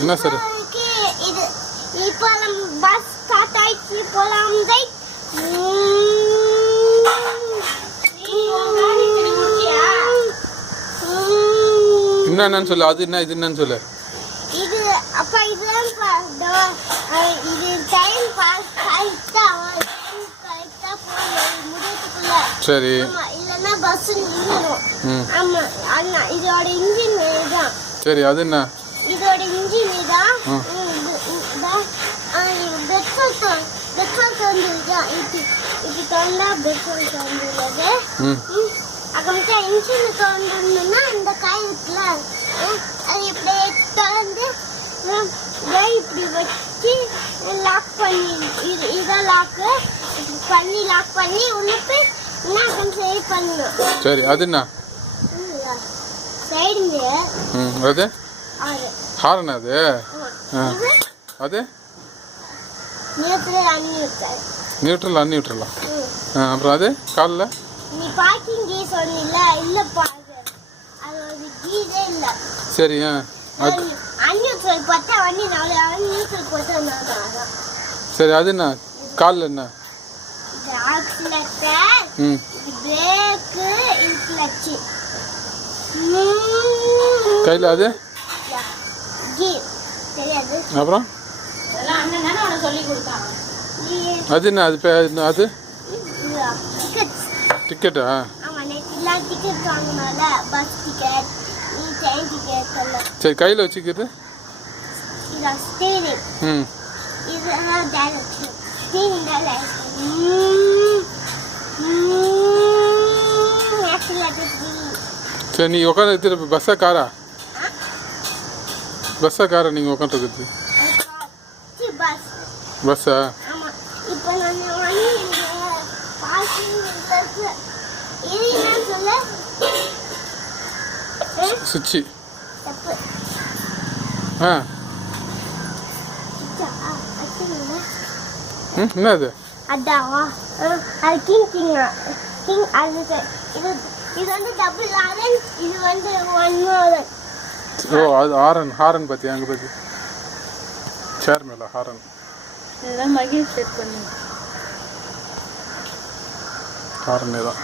என்ன சார்? இது இப்போ நம்ம பஸ் ஸ்டார்ட் ஆயிடுச்சு போலாம் என்ன என்னன்னு சொல்லு அது என்ன இது என்னன்னு சொல்லு. இது அப்பா இதோ, இது டைம் பாஸ் கரெக்டா கரெக்டா போகணும் முடியத்துக்குள்ள சரி. ஆமா இல்லைன்னா பஸ் நின்றுடும். ம். ஆமா அண்ணா இதோட இன்ஜின் இதுதான். சரி அது என்ன? பெட்ரோல் பெட்ரோல் வந்து இதான் இப்படி இப்படி தந்தா பெட்ரோல் ம் அப்புறமேட்டா இன்ஜின் திறந்தோம்னா இந்த காய் இருக்குல்ல அது இப்படியே திறந்து இதை இப்படி வச்சு லாக் பண்ணி இது இதான் லாக்கு பண்ணி லாக் பண்ணி உள்ள போய் என்ன சரி பண்ணணும் சரி அது என்ன சைடுங்க ம் அது ஹாரன் அது? அது? நியூட்ரல் அன்னியூட்ரல் அப்புறம் அது? காலில்? நீ பார்க்கிங் கீ சொன்னில அது. அது ஒரு கீஸே இல்ல. சரி அது பார்த்தா வண்டி நான் சரி அது என்ன? காலில் என்ன? இது ஆக்சிலேட்டர். ம். இது பிரேக்கு இது கிளட்ச் கையில் அது? அப்புறம்? அது என்ன அது அது? டிக்கெட்டா சரி கையில் வச்சுக்கிறது? ம். சரி நீ உட்காந்து பஸ்ஸா காரா? பஸ்ஸா காரா நீங்கள் உட்காந்துருக்குது பஸ்ஸா? சுச்சி. ஆ. இதா, ம் என்ன அது? அதாவா அது கிங் கிங் அது இது இது வந்து டபுள் ஆரன் இது வந்து ஒன் ஆரன் ஓ அது ஹாரன் ஹாரன் பார்த்தியா அங்கே பார்த்தி சேர் மேலே ஹாரன். இதெல்லாம் மகிழ் செட் பண்ணி. ஹாரனே தான்.